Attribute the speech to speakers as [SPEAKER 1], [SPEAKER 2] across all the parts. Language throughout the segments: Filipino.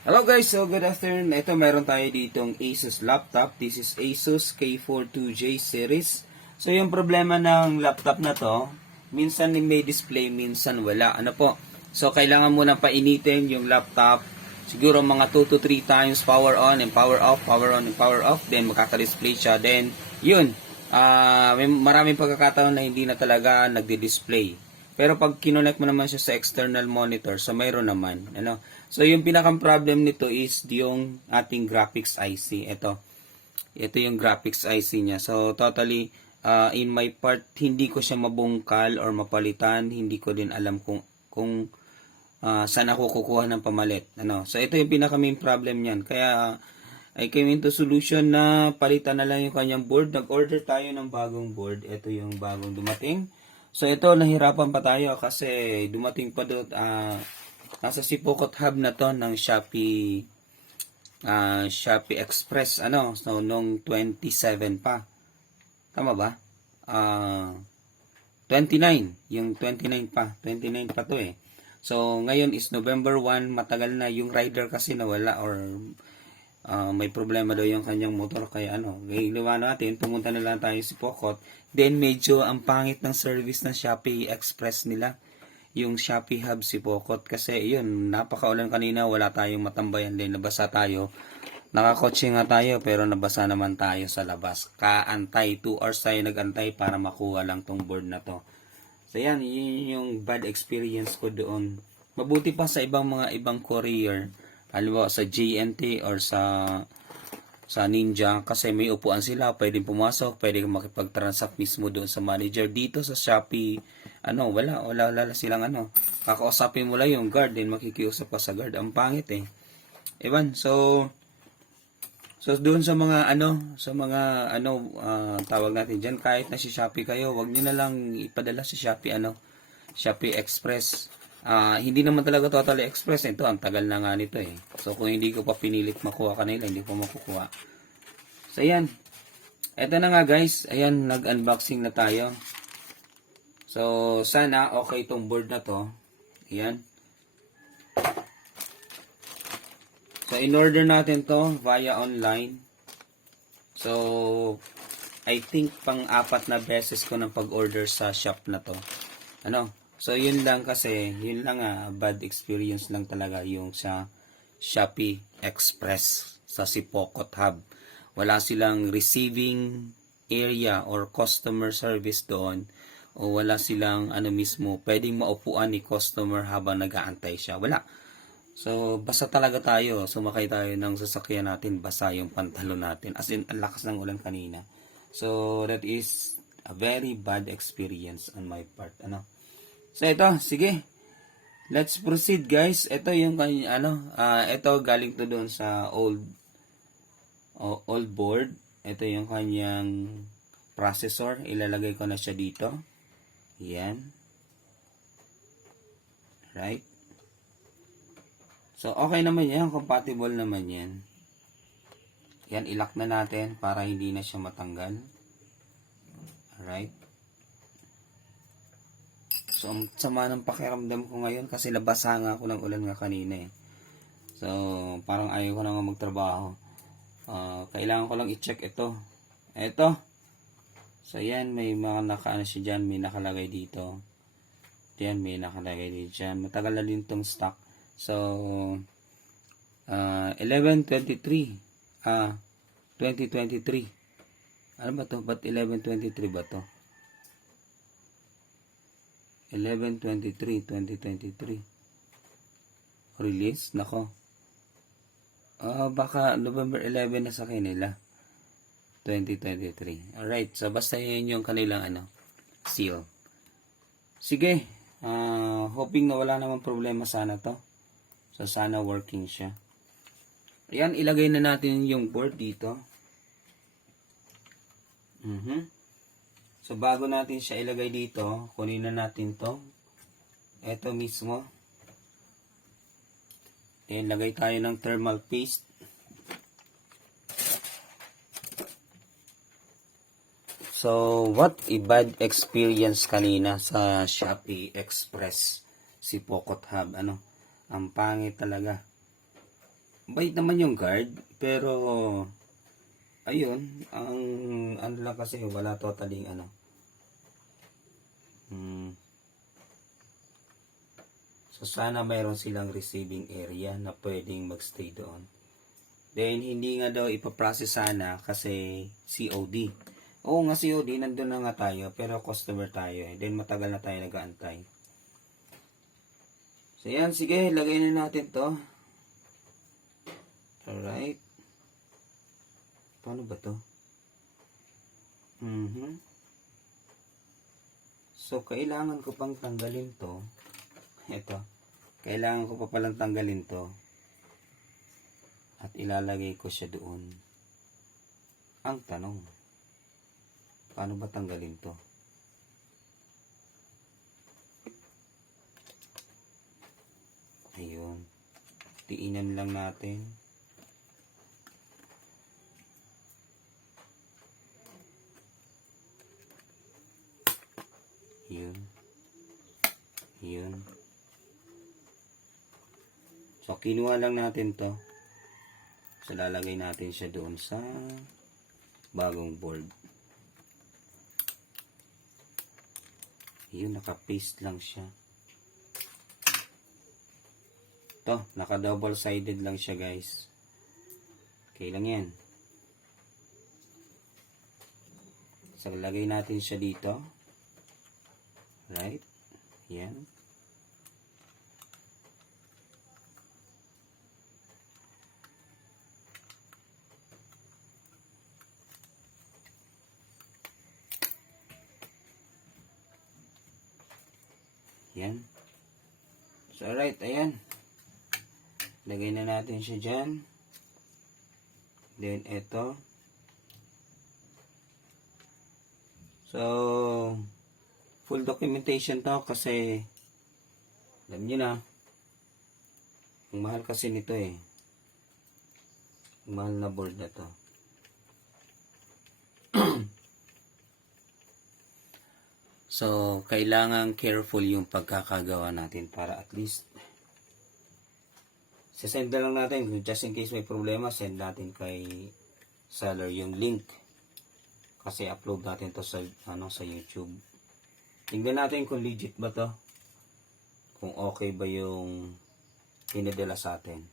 [SPEAKER 1] Hello guys, so good afternoon. Ito meron tayo ditong Asus laptop. This is Asus K42J series. So yung problema ng laptop na to, minsan may display, minsan wala. Ano po? So kailangan muna painitin yung laptop. Siguro mga 2 to 3 times power on and power off, power on and power off. Then makaka-display siya. Then yun, ah may maraming pagkakataon na hindi na talaga nagdi-display. Pero pag kinonek mo naman siya sa external monitor, so mayroon naman. Ano? So yung pinakang problem nito is yung ating graphics IC. Ito. Ito yung graphics IC niya. So totally uh, in my part hindi ko siya mabungkal or mapalitan. Hindi ko din alam kung kung uh, saan ako kukuha ng pamalit. Ano? So ito yung pinaka main problem niyan. Kaya I came into solution na palitan na lang yung kanyang board. Nag-order tayo ng bagong board. Ito yung bagong dumating. So ito nahirapan pa tayo kasi dumating pa doon ah nasa Sipokot hub na to ng Shopee ah Shopee Express ano so nung 27 pa. Tama ba? Ah 29, yung 29 pa, 29 pa to eh. So ngayon is November 1, matagal na yung rider kasi nawala or ah, may problema daw yung kanyang motor kaya ano, ginawa natin, pumunta na lang tayo si Pokot. Then medyo ang pangit ng service ng Shopee Express nila. Yung Shopee Hub si Pokot kasi yun, napakaulan kanina, wala tayong matambayan din, nabasa tayo. Nakakotse nga tayo pero nabasa naman tayo sa labas. Kaantay, 2 hours tayo nagantay para makuha lang tong board na to. So yan, yun yung bad experience ko doon. Mabuti pa sa ibang mga ibang courier, halimbawa sa JNT or sa sa Ninja kasi may upuan sila, pwedeng pumasok, pwedeng makipag-transact mismo doon sa manager. Dito sa Shopee, ano, wala, wala, wala silang ano. Kakausapin mo lang yung guard, then makikiusap ka sa guard. Ang pangit eh. Ewan, so, so doon sa mga ano, sa mga ano, ah, tawag natin dyan, kahit na si Shopee kayo, wag niyo na lang ipadala sa Shopee, ano, Shopee Express. Ah, hindi naman talaga totally express ito. Ang tagal na nga nito eh. So kung hindi ko pa pinilit makuha kanila, hindi ko makukuha. So ayan. Ito na nga guys. Ayan, nag-unboxing na tayo. So sana okay tong board na to. Ayan. So in order natin to via online. So I think pang-apat na beses ko nang pag-order sa shop na to. Ano? So, yun lang kasi, yun lang ah, bad experience lang talaga yung sa Shopee Express sa Sipokot Hub. Wala silang receiving area or customer service doon o wala silang ano mismo, pwedeng maupuan ni customer habang nag-aantay siya. Wala. So, basa talaga tayo. Sumakay tayo ng sasakyan natin, basa yung pantalon natin. As in, ang lakas ng ulan kanina. So, that is a very bad experience on my part. Ano? So ito, sige. Let's proceed guys. Ito yung ano, ah ito galing to doon sa old o- old board. Ito yung kanyang processor. Ilalagay ko na siya dito. Yan. Right? So okay naman yan, compatible naman yan. Yan, ilock na natin para hindi na siya matanggal. Alright. So, ang sama ng pakiramdam ko ngayon kasi nabasa nga ako ng ulan nga kanina eh. So, parang ayaw ko na magtrabaho. Ah, kailangan ko lang i-check ito. Ito. So, yan. May mga nakaano siya dyan. May nakalagay dito. Yan, may nakalagay dito dyan. Matagal na din tong stock. So, ah 11.23. Ah, 2023. Ano ba to? Ba't 11.23 ba to? 11-23-2023. Release? Nako. Ah, baka November 11 na sa kanila. 2023. Alright. So, basta yun yung kanilang ano, seal. Sige. Ah, hoping na wala namang problema sana to. So, sana working siya. Ayan, ilagay na natin yung board dito. Mhm. So, bago natin siya ilagay dito, kunin na natin to. Ito mismo. Then, lagay tayo ng thermal paste. So, what a bad experience kanina sa Shopee Express si Pocket Hub. Ano? Ang pangit talaga. bait naman yung guard, pero ayun, ang ano lang kasi wala totaling ano. Hmm. So sana mayroon silang receiving area na pwedeng magstay doon. Then hindi nga daw ipaprocess sana kasi COD. Oo nga COD, nandun na nga tayo, pero customer tayo eh. Then matagal na tayo nag-aantay. So yan, sige, lagay na natin to. Alright. Paano ba to? Mhm. So, kailangan ko pang tanggalin to. Ito. Kailangan ko pa palang tanggalin to. At ilalagay ko siya doon. Ang tanong, paano ba tanggalin to? Ayun. Tiinan lang natin. Yun. Yun. So, kinuha lang natin to. So, lalagay natin siya doon sa bagong board. Yun, naka-paste lang siya. To, naka-double sided lang siya guys. Okay lang yan. So, lagay natin siya dito. Right? Yan. Yan. So, alright, ayan. Lagay na natin siya dyan. Then, ito. So, full documentation to kasi alam nyo na ang mahal kasi nito eh ang mahal na board na to so kailangan careful yung pagkakagawa natin para at least sasend na lang natin just in case may problema send natin kay seller yung link kasi upload natin to sa ano sa YouTube Tingnan natin kung legit ba to. Kung okay ba yung pinadala sa atin.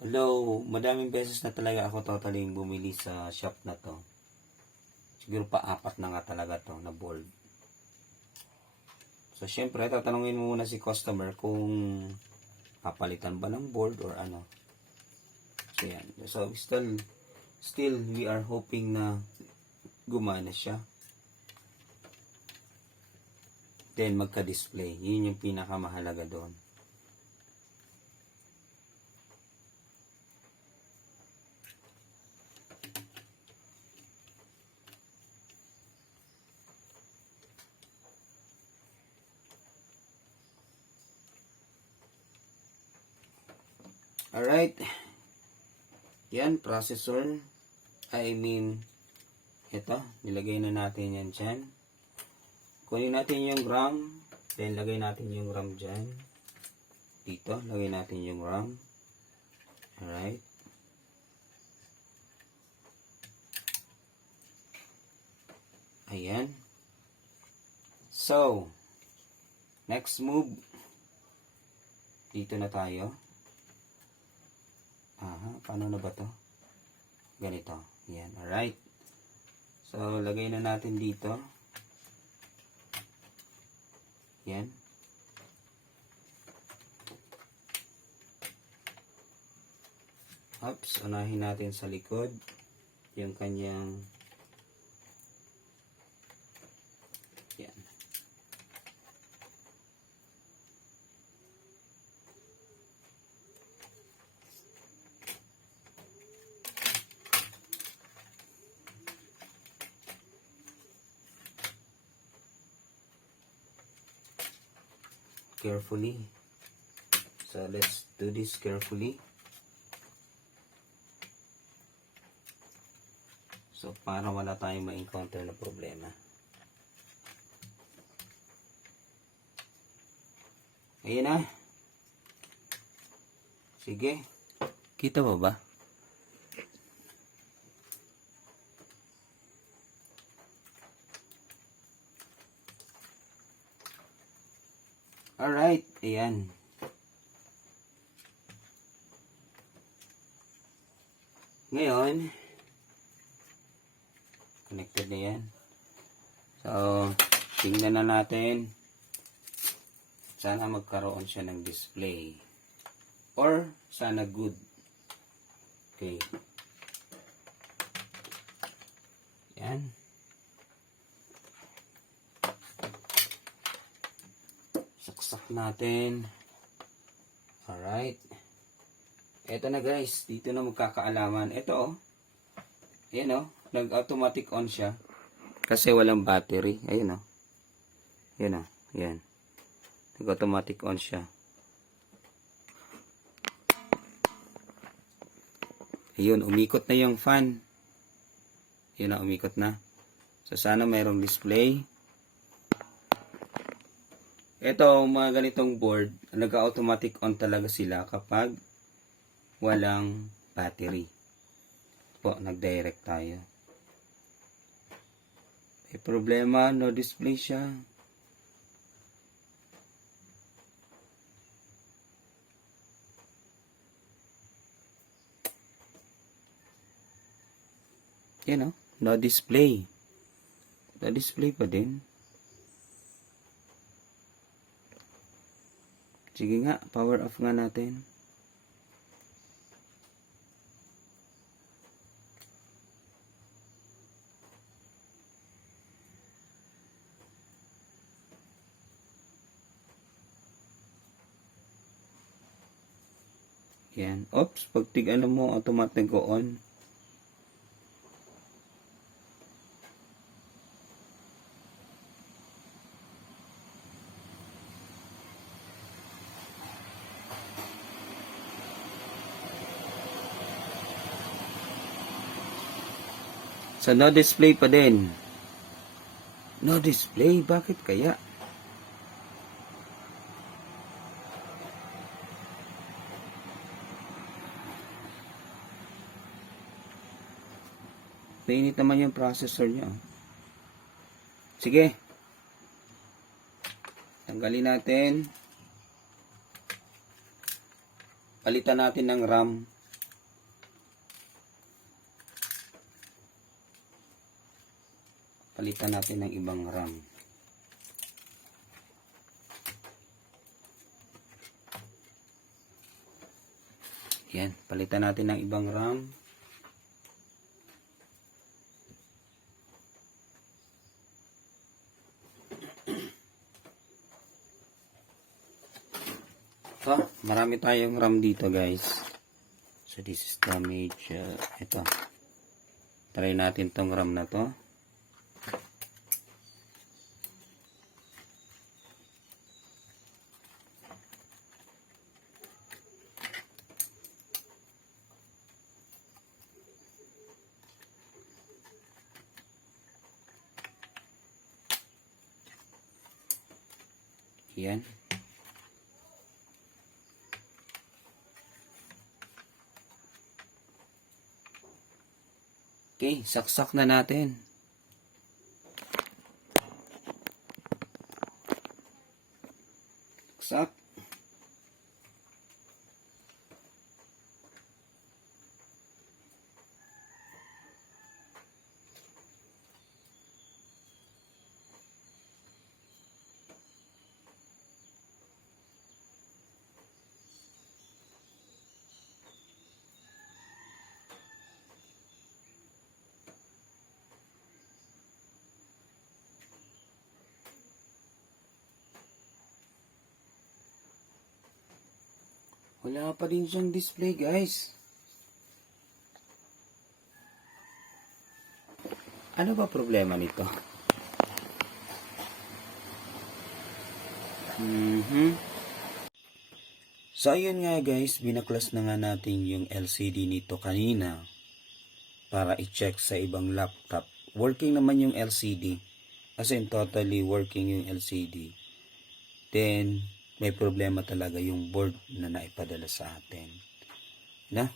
[SPEAKER 1] Hello, madaming beses na talaga ako totally bumili sa shop na to. Siguro pa apat na nga talaga to na board. So, syempre, tatanungin muna si customer kung papalitan ba ng board or ano. So, yan. So, still, still, we are hoping na gumana siya then magka-display. Yun yung pinakamahalaga doon. Alright. Yan, processor. I mean, ito, nilagay na natin yan dyan. Kunin natin yung RAM. Then, lagay natin yung RAM dyan. Dito, lagay natin yung RAM. Alright. Ayan. So, next move. Dito na tayo. Paano na ba to? Ganito. Yan, alright. So, lagay na natin dito. Yan. Oops, unahin natin sa likod yung kanyang yan. Carefully. So let's do this carefully. So para wala tayong ma-encounter na problema. Ayan na. Sige. Kita mo ba? Alright, ayan. Ngayon, connected na yan. So, tingnan na natin. Sana magkaroon siya ng display. Or, sana good. Okay. Yan. Saksak natin. Alright. Ito na guys. Dito na magkakaalaman. Ito oh. Ayan oh. Nag-automatic on siya. Kasi walang battery. Ayun oh. Yan oh. Yan. Nag-automatic on siya. Ayun, umikot na yung fan. Yun na, umikot na. So, sana mayroong display. Ito, mga ganitong board, nag-automatic on talaga sila kapag walang battery. Po, nag-direct tayo. May problema, no display siya. Yan o, no display. No display pa din. Sige nga, power off nga natin. Yan. Oops, pag tig ano mo, automatic go on. So, no display pa din. No display? Bakit kaya? Mainit naman yung processor niya. Sige. Tanggalin natin. Palitan natin ng RAM. Palitan natin ng ibang RAM. Yan, palitan natin ng ibang RAM. So, marami tayong RAM dito, guys. So, this is damage. Uh, ito. Try natin tong RAM na to. Yan. Okay, saksak na natin. Saksak. Wala pa din siyang display, guys. Ano ba problema nito? Mhm. So, ayun nga guys, binaklas na nga natin yung LCD nito kanina para i-check sa ibang laptop. Working naman yung LCD. As in, totally working yung LCD. Then, may problema talaga yung board na naipadala sa atin. Na?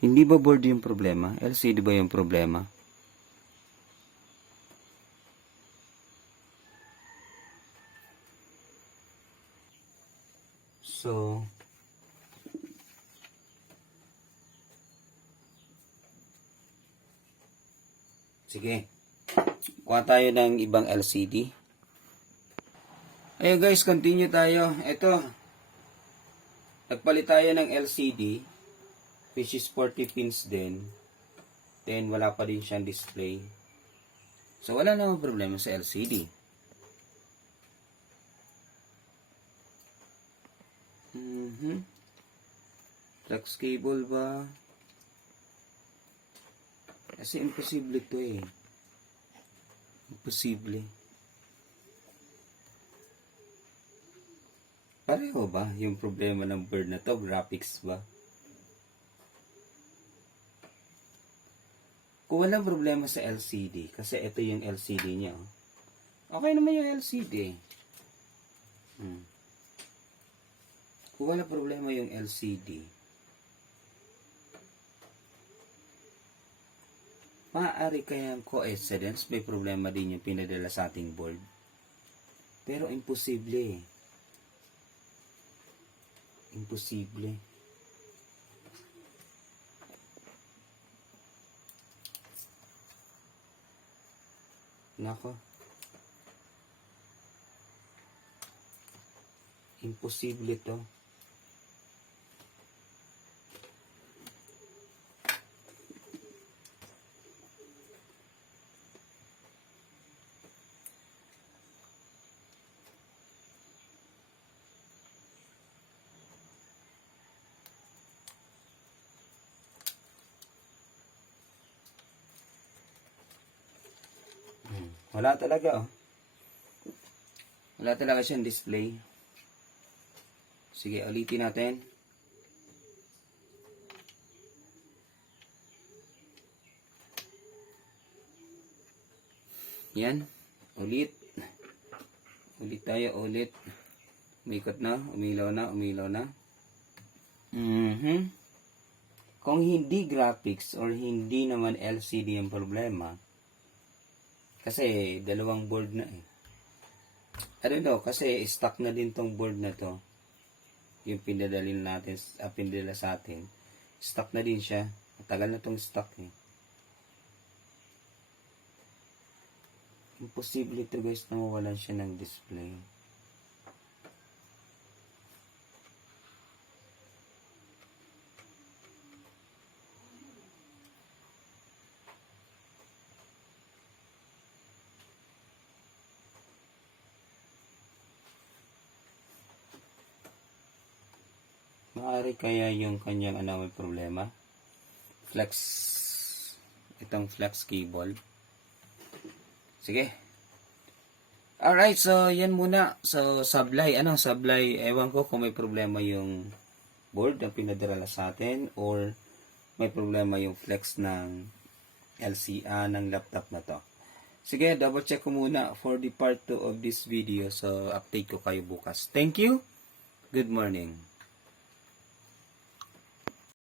[SPEAKER 1] Hindi ba board yung problema? LCD ba yung problema? So, sige. Kuha tayo ng ibang LCD. Ayun guys, continue tayo. Ito, nagpalit tayo ng LCD, which is 40 pins din. Then, wala pa din siyang display. So, wala namang problema sa LCD. Mhm. Flux cable ba? Kasi imposible to eh. Imposible. Pareho ba yung problema ng bird na to? Graphics ba? Kung walang problema sa LCD, kasi ito yung LCD niya. oh. Okay naman yung LCD. Hmm. Kung wala problema yung LCD, maaari kayang coincidence, may problema din yung pinadala sa ating board. Pero imposible eh. Imposible. Nako. Imposible to. Wala talaga oh. Wala talaga siyang display. Sige, ulitin natin. Yan. Ulit. Ulit tayo, ulit. Umikot na, umilaw na, umilaw na. Mhm. Kung hindi graphics or hindi naman LCD ang problema, kasi dalawang board na eh. I don't know, kasi stuck na din tong board na to. Yung pinadalin natin, uh, pinadala sa atin. Stuck na din siya. Matagal na tong stuck eh. Imposible ito guys na mawalan siya ng display. Maaari kaya yung kanyang ano may problema? Flex. Itong flex cable. Sige. Alright, so yan muna. So, sablay. Ano, sablay? Ewan ko kung may problema yung board na pinadala sa atin or may problema yung flex ng LCA ng laptop na to. Sige, double check ko muna for the part 2 of this video. So, update ko kayo bukas. Thank you. Good morning.